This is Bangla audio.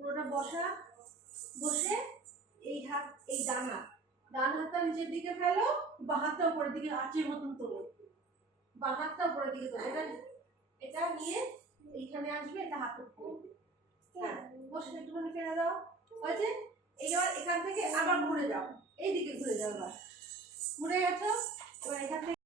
পুরোটা বসা, বসে এই হাত, এই ডান হাতটা নিচের দিকে ফেলো, বা হাতটা উপরের দিকে আঁচের মতন তোলো, বা হাতটা উপরের দিকে তোলো। এটা নিয়ে এইখানে আসবে, এটা হাতের উপরে। হ্যাঁ, বসে একটুখানি ফেলে দাও, হয়েছে। এইবার এখান থেকে আবার ঘুরে যাও, এইদিকে ঘুরে যাও, এবার ঘুরে গেছো। এবার এখান থেকে